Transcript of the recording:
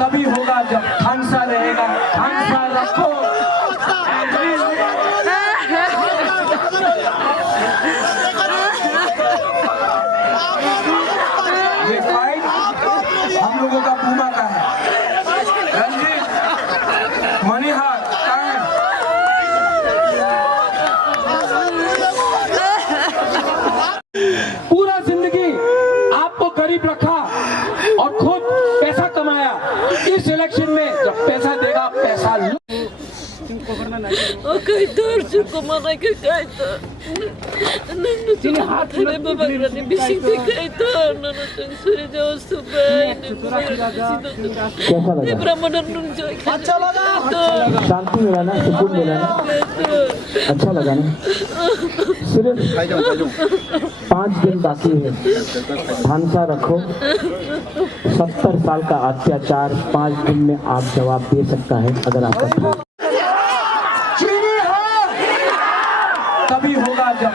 तभी होगा जब खानसा रहेगा। खानसा रखो। ये फाइट हम लोगों का पूमा का है। रंजीत मनीहार पूरा जिंदगी आपको गरीब रखा और खुद पैसा कमाया। इस इलेक्शन में जब पैसा देगा पैसा लो। अच्छा लगा, शांति मिला ना, सुकून मिला ना, अच्छा लगा ना। सिर्फ 5 दिन बाकी है। खानसा रखो। 70 साल का अत्याचार 5 दिन में आप जवाब दे सकता है अगर आपका तभी होगा जब